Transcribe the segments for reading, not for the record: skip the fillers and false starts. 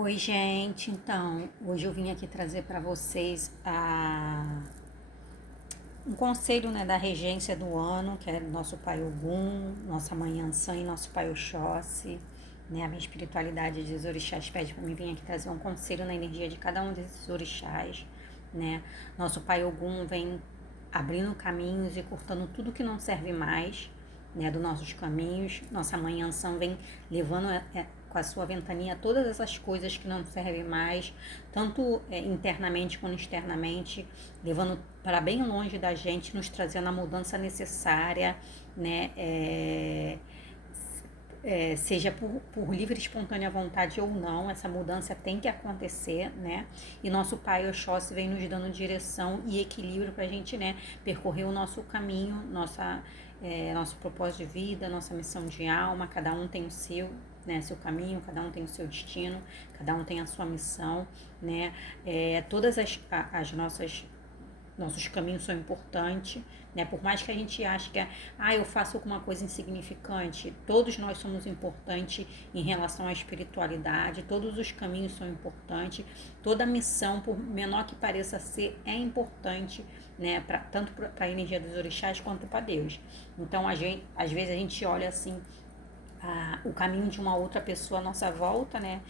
Oi, gente. Então, hoje eu vim aqui trazer para vocês um conselho, né, da regência do ano, que é nosso pai Ogum, nossa mãe Ansan e nosso pai Oxóssi. Né, a minha espiritualidade dos orixás pede para mim vir aqui trazer um conselho na energia de cada um desses orixás. Né? Nosso pai Ogum vem abrindo caminhos e cortando tudo que não serve mais, né, dos nossos caminhos. Nossa mãe Ansan vem levando com a sua ventania todas essas coisas que não servem mais, tanto internamente quanto externamente, levando para bem longe da gente, nos trazendo a mudança necessária, né? Seja por livre e espontânea vontade ou não, essa mudança tem que acontecer, né? E nosso pai Oxóssi vem nos dando direção e equilíbrio para a gente, né, percorrer o nosso caminho, nosso propósito de vida, nossa missão de alma. Cada um tem o seu, né, seu caminho, cada um tem o seu destino, cada um tem a sua missão, né? Todas as nossos caminhos são importantes, né? Por mais que a gente ache que eu faço alguma coisa insignificante, todos nós somos importantes em relação à espiritualidade, todos os caminhos são importantes, toda missão, por menor que pareça ser, é importante, né? Tanto para a energia dos orixás quanto para Deus. Então, às vezes a gente olha assim, o caminho de uma outra pessoa à nossa volta, né?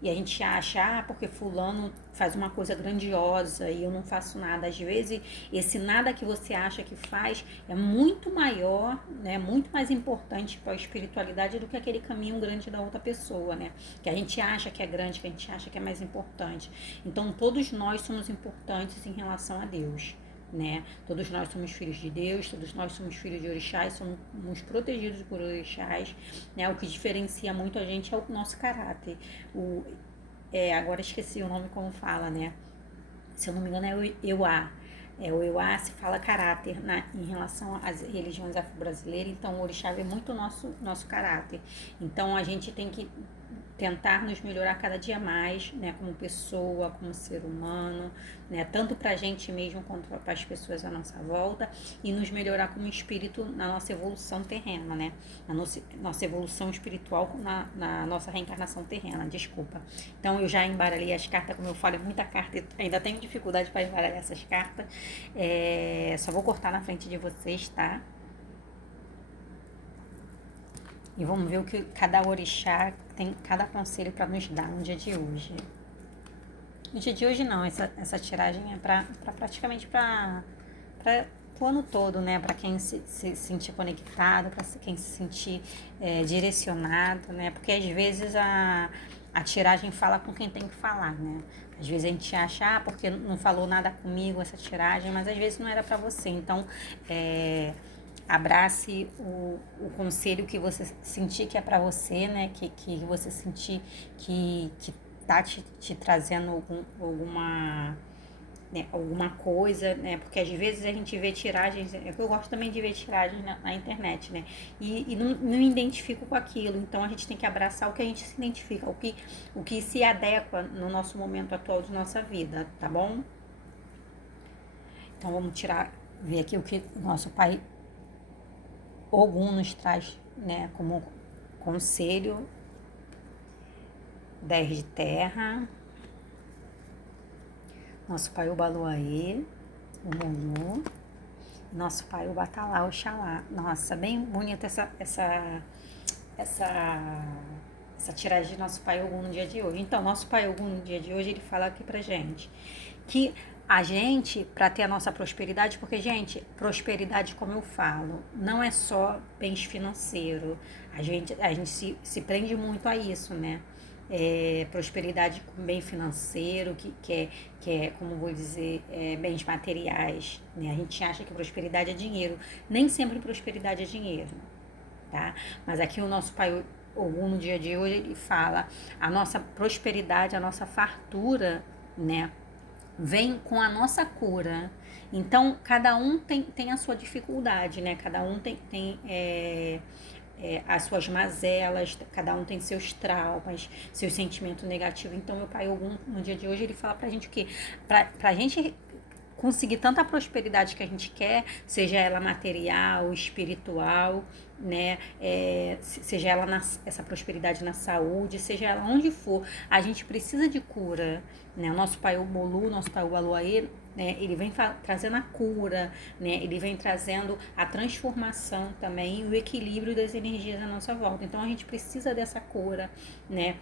E a gente acha, porque fulano faz uma coisa grandiosa e eu não faço nada. Às vezes, esse nada que você acha que faz é muito maior, né? Muito mais importante para a espiritualidade do que aquele caminho grande da outra pessoa, né? Que a gente acha que é grande, que a gente acha que é mais importante. Então, todos nós somos importantes em relação a Deus. Né? Todos nós somos filhos de Deus, todos nós somos filhos de orixás, somos protegidos por orixás, né? O que diferencia muito a gente é o nosso caráter. Agora esqueci o nome como fala, né? Se eu não me engano é o Euá. O Euá se fala caráter em relação às religiões afro-brasileiras, então o orixá é muito nosso caráter. Então a gente tem que tentar nos melhorar cada dia mais, né, como pessoa, como ser humano, né, tanto para a gente mesmo quanto para as pessoas à nossa volta, e nos melhorar como espírito na nossa evolução terrena, né, na nossa evolução espiritual na nossa reencarnação terrena, desculpa. Então eu já embaralhei as cartas, como eu falo, é muita carta, ainda tenho dificuldade para embaralhar essas cartas, só vou cortar na frente de vocês, tá? E vamos ver o que cada orixá tem, cada conselho para nos dar no dia de hoje. No dia de hoje não, essa tiragem é praticamente para o ano todo, né? Para quem se sentir conectado, para quem se sentir direcionado, né? Porque às vezes a tiragem fala com quem tem que falar, né? Às vezes a gente acha, porque não falou nada comigo essa tiragem, mas às vezes não era para você. Então, abrace o conselho que você sentir que é para você, né? Que você sentir que tá te trazendo alguma coisa, né? Porque às vezes a gente vê tiragens, eu gosto também de ver tiragens na internet, né? E não identifico com aquilo. Então a gente tem que abraçar o que a gente se identifica, o que se adequa no nosso momento atual de nossa vida, tá bom? Então vamos ver aqui o que o nosso pai Ogum nos traz, né, como conselho. 10 de terra, nosso pai Obaluaê, o Monu, nosso pai o Batalá, Oxalá. Nossa, bem bonita essa tiragem de nosso pai Ogum no dia de hoje. Então, nosso pai Ogum no dia de hoje, ele fala aqui pra gente que a gente, para ter a nossa prosperidade, porque, gente, prosperidade, como eu falo, não é só bens financeiros. A gente se prende muito a isso, né? Prosperidade com bem financeiro, que é, como vou dizer, bens materiais, né? A gente acha que prosperidade é dinheiro. Nem sempre prosperidade é dinheiro, tá? Mas aqui o nosso pai Ogum no dia de hoje, ele fala a nossa prosperidade, a nossa fartura, né? Vem com a nossa cura. Então, cada um tem a sua dificuldade, né? Cada um tem as suas mazelas, cada um tem seus traumas, seus sentimentos negativos. Então, meu pai Ogum, no dia de hoje, ele fala pra gente o quê? Pra gente conseguir tanta prosperidade que a gente quer, seja ela material, espiritual, né? Seja ela essa prosperidade na saúde, seja ela onde for, a gente precisa de cura, né? O nosso pai Obolu, nosso pai Obaluaê, né? Ele vem trazendo a cura, né? Ele vem trazendo a transformação também e o equilíbrio das energias à nossa volta. Então a gente precisa dessa cura, né?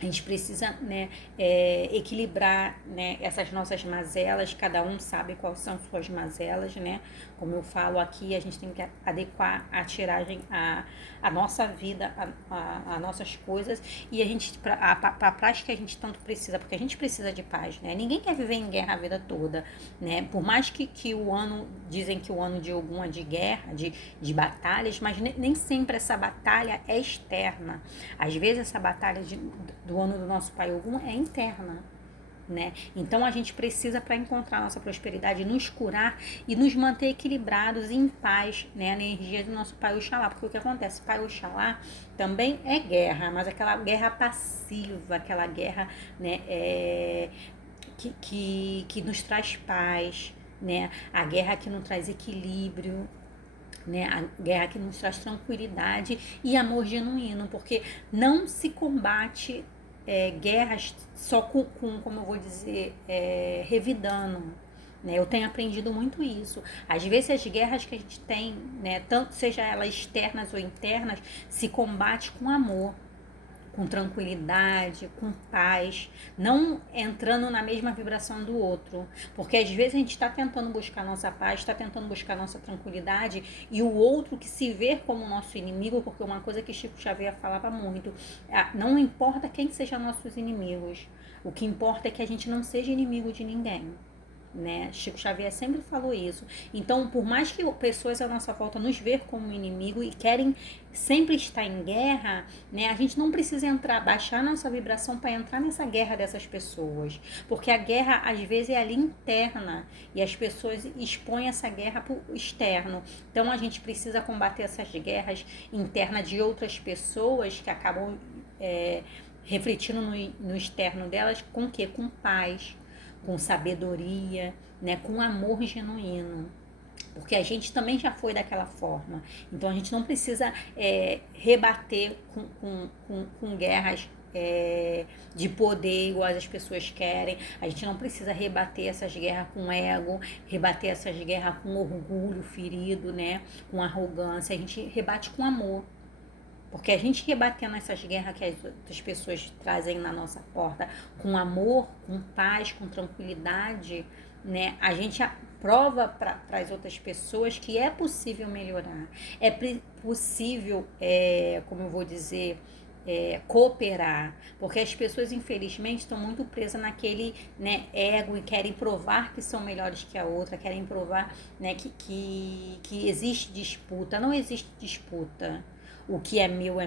A gente precisa, né, equilibrar, né, essas nossas mazelas, cada um sabe quais são suas mazelas, né? Como eu falo aqui, a gente tem que adequar a tiragem a nossa vida, a nossas coisas, e a gente, para a paz que a gente tanto precisa, porque a gente precisa de paz, né? Ninguém quer viver em guerra a vida toda, né? Por mais que o ano, dizem que o ano de Ogum é de guerra, de batalhas, mas nem sempre essa batalha é externa. Às vezes essa batalha do ano do nosso pai Ogum é interna, né? Então a gente precisa, para encontrar nossa prosperidade, nos curar e nos manter equilibrados e em paz, né? A energia do nosso pai Oxalá, porque o que acontece, pai Oxalá também é guerra, mas aquela guerra passiva, aquela guerra, né, que nos traz paz, né? A guerra que nos traz equilíbrio, né? A guerra que nos traz tranquilidade e amor genuíno, porque não se combate guerras só como eu vou dizer, revidando. Né? Eu tenho aprendido muito isso. Às vezes as guerras que a gente tem, né, tanto seja elas externas ou internas, se combate com amor, com tranquilidade, com paz, não entrando na mesma vibração do outro. Porque às vezes a gente está tentando buscar nossa paz, está tentando buscar nossa tranquilidade, e o outro que se vê como nosso inimigo, porque uma coisa que Chico Xavier falava muito, não importa quem sejam nossos inimigos, o que importa é que a gente não seja inimigo de ninguém. Né? Chico Xavier sempre falou isso. Então, por mais que pessoas à nossa volta nos ver como inimigo e querem sempre estar em guerra, né? A gente não precisa baixar nossa vibração para entrar nessa guerra dessas pessoas, porque a guerra às vezes é ali interna e as pessoas expõem essa guerra para o externo. Então, a gente precisa combater essas guerras internas de outras pessoas que acabam refletindo no externo delas com o quê? Com paz, com sabedoria, né, com amor genuíno. Porque a gente também já foi daquela forma. Então a gente não precisa rebater com guerras de poder igual as pessoas querem. A gente não precisa rebater essas guerras com ego, rebater essas guerras com orgulho ferido, né, com arrogância. A gente rebate com amor. Porque a gente rebatendo essas guerras que as outras pessoas trazem na nossa porta com amor, com paz, com tranquilidade, né? A gente prova para as outras pessoas que é possível melhorar. É possível, como eu vou dizer, cooperar. Porque as pessoas, infelizmente, estão muito presas naquele, né, ego e querem provar que são melhores que a outra, querem provar, né, que existe disputa. Não existe disputa. O que é meu,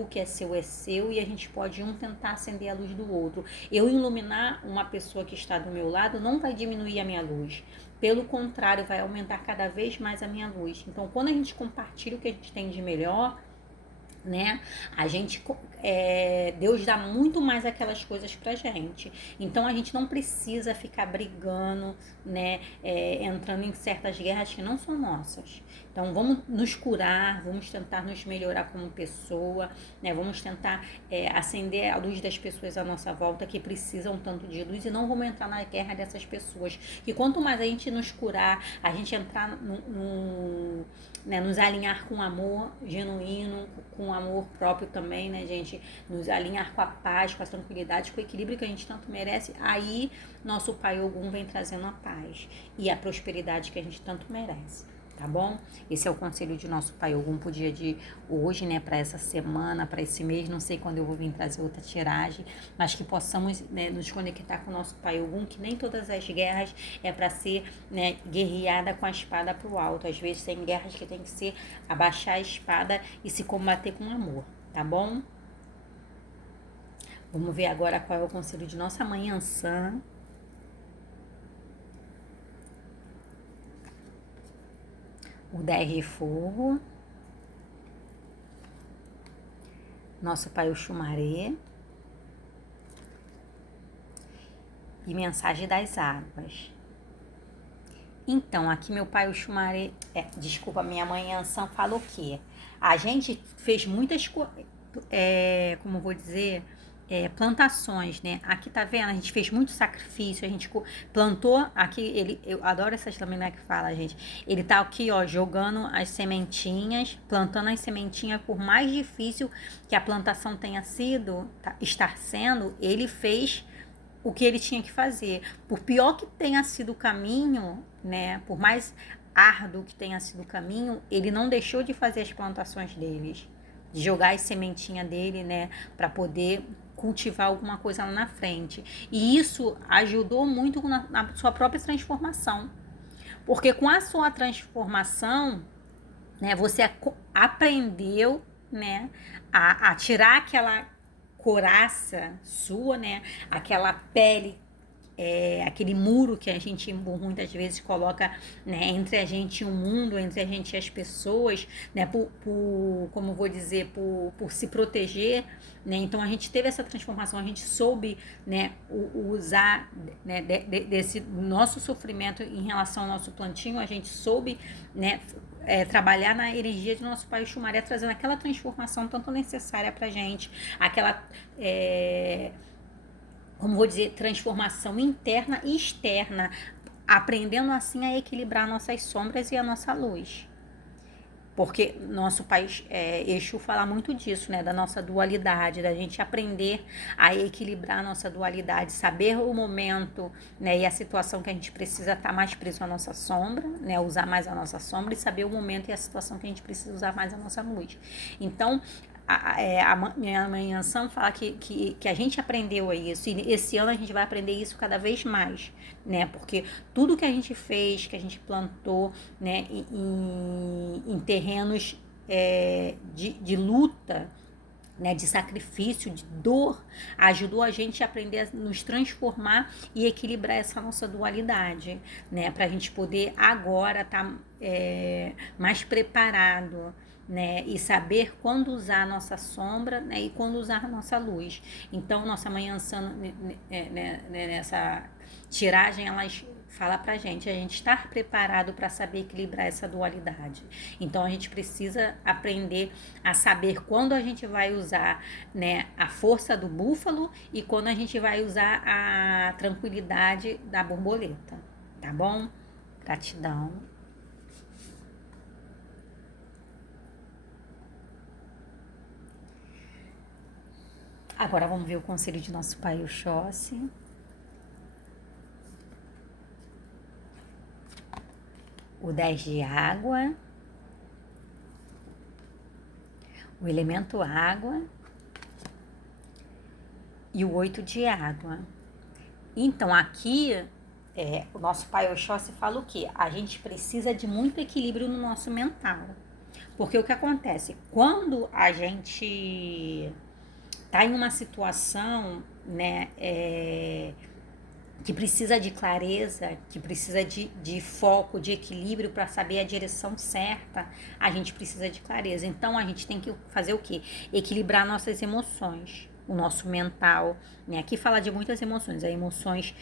o que é seu, e a gente pode tentar acender a luz do outro. Eu iluminar uma pessoa que está do meu lado não vai diminuir a minha luz. Pelo contrário, vai aumentar cada vez mais a minha luz. Então, quando a gente compartilha o que a gente tem de melhor, né? A gente Deus dá muito mais aquelas coisas pra gente. Então a gente não precisa ficar brigando, né? Entrando em certas guerras que não são nossas. Então vamos nos curar, vamos tentar nos melhorar como pessoa, né? Vamos tentar acender a luz das pessoas à nossa volta que precisam tanto de luz, e não vamos entrar na guerra dessas pessoas. Que quanto mais a gente nos curar, a gente entrar né, nos alinhar com amor genuíno, com amor próprio também, né, gente? Nos alinhar com a paz, com a tranquilidade, com o equilíbrio que a gente tanto merece. Aí nosso Pai Ogum vem trazendo a paz e a prosperidade que a gente tanto merece. Tá bom? Esse é o conselho de nosso Pai Ogum pro dia de hoje, né? Para essa semana, para esse mês. Não sei quando eu vou vir trazer outra tiragem, mas que possamos, né, nos conectar com o nosso Pai Ogum, que nem todas as guerras é para ser, né, guerreada com a espada pro alto. Às vezes tem guerras que tem que ser abaixar a espada e se combater com amor, tá bom? Vamos ver agora qual é o conselho de nossa mãe Ansã. O 10 de fogo, nosso Pai Oxumaré e mensagem das águas. Então, aqui meu pai, o Xumaré, desculpa, minha mãe Ansan fala o quê? A gente fez muitas, como vou dizer, plantações, né? Aqui tá vendo? A gente fez muito sacrifício, a gente plantou aqui, eu adoro essas lâminas que fala, gente. Ele tá aqui, ó, jogando as sementinhas, plantando as sementinhas, por mais difícil que a plantação tenha sido, estar sendo, ele fez o que ele tinha que fazer. Por pior que tenha sido o caminho, né? Por mais árduo que tenha sido o caminho, ele não deixou de fazer as plantações deles, de jogar as sementinhas dele, né? Para poder cultivar alguma coisa lá na frente. E isso ajudou muito na sua própria transformação. Porque com a sua transformação, né? Você aprendeu, né? A tirar aquela coraça sua, né? Aquela pele, aquele muro que a gente muitas vezes coloca, né, entre a gente e o mundo, entre a gente e as pessoas, né, como vou dizer, por se proteger, né, então a gente teve essa transformação, a gente soube, né, usar, né, desse nosso sofrimento em relação ao nosso plantinho, a gente soube, né, trabalhar na energia de nosso pai Xumaré, trazendo aquela transformação tanto necessária pra gente, aquela como vou dizer, transformação interna e externa, aprendendo assim a equilibrar nossas sombras e a nossa luz. Porque nosso pai Exu fala muito disso, né? Da nossa dualidade, da gente aprender a equilibrar a nossa dualidade, saber o momento, né? E a situação que a gente precisa estar mais preso à nossa sombra, né? Usar mais a nossa sombra, e saber o momento e a situação que a gente precisa usar mais a nossa luz. Então, minha mãe Ansan fala que a gente aprendeu isso, e esse ano a gente vai aprender isso cada vez mais, né? Porque tudo que a gente fez, que a gente plantou, né, em terrenos de luta, né, de sacrifício, de dor, ajudou a gente a aprender a nos transformar e equilibrar essa nossa dualidade, né, para a gente poder agora estar mais preparado, né, e saber quando usar a nossa sombra, né, e quando usar a nossa luz. Então, nossa mãe Ansana, nessa tiragem, elas fala pra gente, a gente estar preparado para saber equilibrar essa dualidade. Então a gente precisa aprender a saber quando a gente vai usar, né, a força do búfalo e quando a gente vai usar a tranquilidade da borboleta, tá bom? Gratidão. Agora vamos ver o conselho de nosso pai Oxóssi. O 10 de água, o elemento água e o 8 de água. Então aqui o nosso pai Oxóssi fala o quê? A gente precisa de muito equilíbrio no nosso mental. Porque o que acontece? Quando a gente tá em uma situação, né, que precisa de clareza, que precisa de foco, de equilíbrio para saber a direção certa, a gente precisa de clareza. Então a gente tem que fazer o quê? Equilibrar nossas emoções, o nosso mental, né? Aqui fala de muitas emoções, as emoções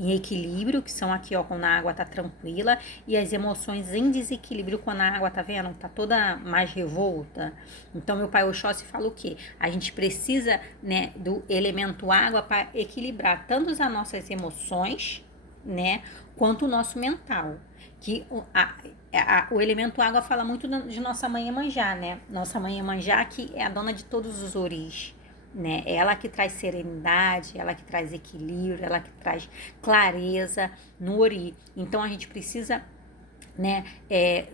em equilíbrio, que são aqui, ó, quando a água tá tranquila, e as emoções em desequilíbrio, quando a água, tá vendo? Tá toda mais revolta. Então, meu pai Oxóssi fala o quê? A gente precisa, né, do elemento água para equilibrar tanto as nossas emoções, né, quanto o nosso mental. Que o elemento água fala muito de nossa mãe Iemanjá, né? Nossa mãe Iemanjá, que é a dona de todos os oris, né? Ela que traz serenidade, ela que traz equilíbrio, ela que traz clareza no ori. Então a gente precisa, né,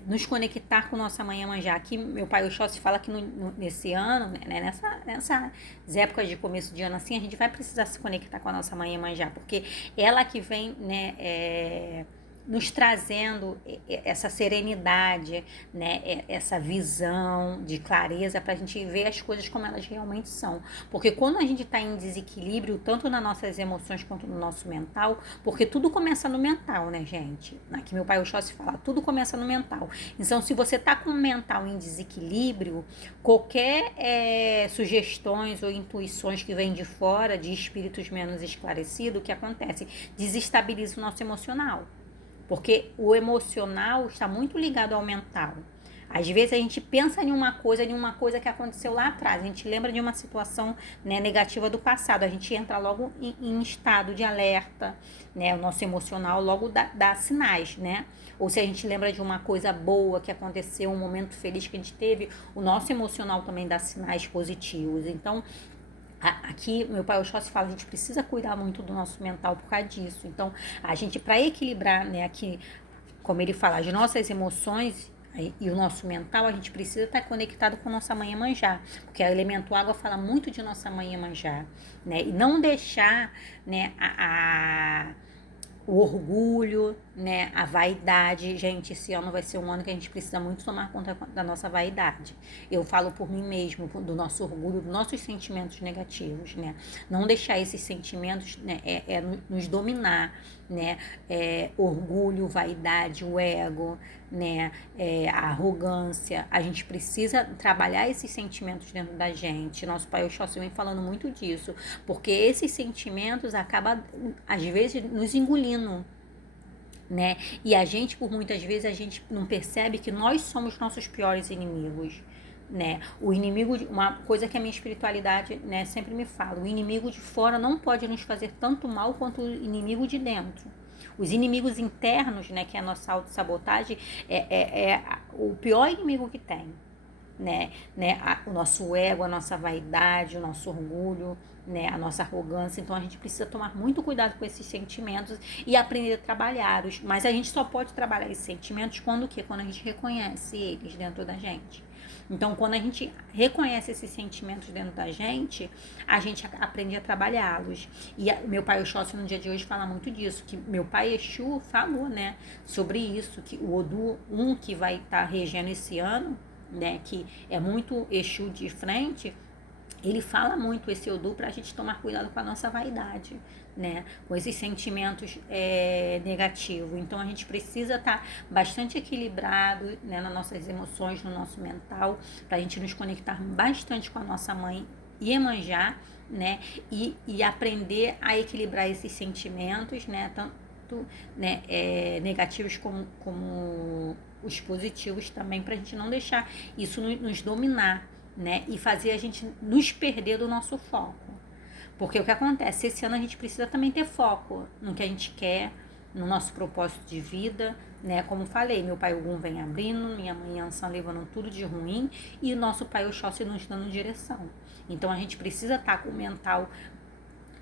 nos conectar com nossa mãe Iemanjá. Aqui meu pai Oxóssi fala que nesse ano, né, nessas épocas de começo de ano assim, a gente vai precisar se conectar com a nossa mãe Iemanjá, porque ela que vem, né, nos trazendo essa serenidade, né, essa visão de clareza para a gente ver as coisas como elas realmente são. Porque quando a gente está em desequilíbrio, tanto nas nossas emoções quanto no nosso mental, porque tudo começa no mental, né, gente? Aqui meu pai Oxóssi fala, tudo começa no mental. Então, se você tá com o mental em desequilíbrio, qualquer sugestões ou intuições que vêm de fora, de espíritos menos esclarecidos, o que acontece? Desestabiliza o nosso emocional. Porque o emocional está muito ligado ao mental. Às vezes a gente pensa em uma coisa que aconteceu lá atrás. A gente lembra de uma situação, né, negativa do passado. A gente entra logo em estado de alerta, né? O nosso emocional logo dá sinais, né? Ou se a gente lembra de uma coisa boa que aconteceu, um momento feliz que a gente teve, o nosso emocional também dá sinais positivos. Então, aqui, meu pai Oxóssi fala, a gente precisa cuidar muito do nosso mental por causa disso. Então, a gente, para equilibrar, né, aqui, como ele fala, as nossas emoções e o nosso mental, a gente precisa estar conectado com nossa mãe Iemanjá, porque a elemento água fala muito de nossa mãe Iemanjá, né, e não deixar, né, o orgulho, né, a vaidade. Gente, esse ano vai ser um ano que a gente precisa muito tomar conta da nossa vaidade. Eu falo por mim mesmo, do nosso orgulho, dos nossos sentimentos negativos, né? Não deixar esses sentimentos, né, nos dominar, né? Orgulho, vaidade, o ego, né? A arrogância. A gente precisa trabalhar esses sentimentos dentro da gente. Nosso pai Oxóssi vem falando muito disso, porque esses sentimentos acabam, às vezes, nos engolindo, né? E a gente, por muitas vezes, a gente não percebe que nós somos nossos piores inimigos, né? O inimigo, uma coisa que a minha espiritualidade, né, sempre me fala, o inimigo de fora não pode nos fazer tanto mal quanto o inimigo de dentro. Os inimigos internos, né, que é a nossa autossabotagem, é o pior inimigo que tem, né, o nosso ego, a nossa vaidade, o nosso orgulho, né, a nossa arrogância. Então a gente precisa tomar muito cuidado com esses sentimentos e aprender a trabalhá-los. Mas a gente só pode trabalhar esses sentimentos quando o quê? Quando a gente reconhece eles dentro da gente. Então, quando a gente reconhece esses sentimentos dentro da gente, a gente aprende a trabalhá-los. E meu pai Oxóssi, no dia de hoje, fala muito disso, que meu pai Exu falou, né, sobre isso, que o Odu 1 que vai estar regendo esse ano, né, que é muito Exu de frente, ele fala muito esse Odu para a gente tomar cuidado com a nossa vaidade, né, com esses sentimentos negativos. Então a gente precisa estar bastante equilibrado, né, nas nossas emoções, no nosso mental, para a gente nos conectar bastante com a nossa mãe Iemanjá, né, e aprender a equilibrar esses sentimentos, né, tanto, né, negativos como os positivos também, para a gente não deixar isso nos dominar, né, e fazer a gente nos perder do nosso foco. Porque o que acontece? Esse ano a gente precisa também ter foco no que a gente quer, no nosso propósito de vida, né? Como falei, meu pai Ogum vem abrindo, minha mãe Ansan levando tudo de ruim e o nosso pai Oxóssi nos dando direção. Então a gente precisa estar com o mental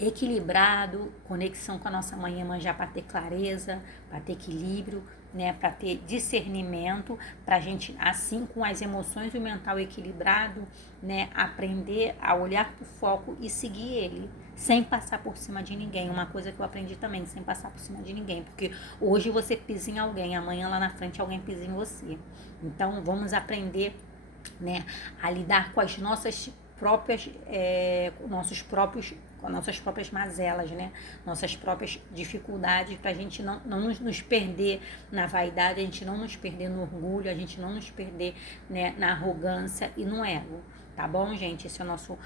equilibrado, conexão com a nossa mãe Iemanjá para ter clareza, para ter equilíbrio, né, para ter discernimento, para a gente, assim, com as emoções e o mental equilibrado, né, aprender a olhar para o foco e seguir ele, sem passar por cima de ninguém. Uma coisa que eu aprendi também, sem passar por cima de ninguém, porque hoje você pisa em alguém, amanhã lá na frente alguém pisa em você. Então, vamos aprender, né, a lidar com as nossas próprias, com nossas próprias mazelas, né? Nossas próprias dificuldades, para a gente não nos perder na vaidade, a gente não nos perder no orgulho, a gente não nos perder, né, na arrogância e no ego. Tá bom, gente? Esse é o nosso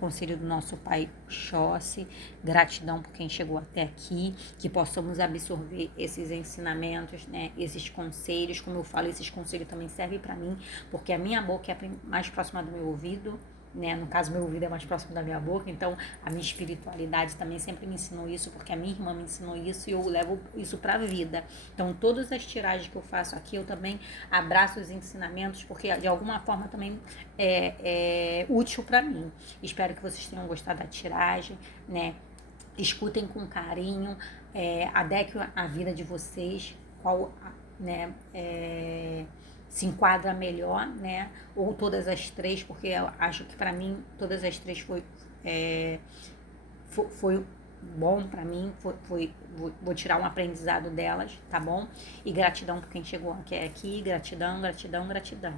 conselho do nosso pai Oxóssi. Gratidão por quem chegou até aqui, que possamos absorver esses ensinamentos, né? Esses conselhos. Como eu falo, esses conselhos também servem para mim, porque a minha boca é mais próxima do meu ouvido, né? No caso, meu ouvido é mais próximo da minha boca, então a minha espiritualidade também sempre me ensinou isso, porque a minha irmã me ensinou isso e eu levo isso para a vida. Então, todas as tiragens que eu faço aqui, eu também abraço os ensinamentos, porque de alguma forma também é útil para mim. Espero que vocês tenham gostado da tiragem, né? Escutem com carinho, adequem a vida de vocês, qual, né, se enquadra melhor, né? Ou todas as três, porque eu acho que para mim todas as três foi bom para mim, vou tirar um aprendizado delas, tá bom? E gratidão por quem chegou aqui, gratidão, gratidão, gratidão.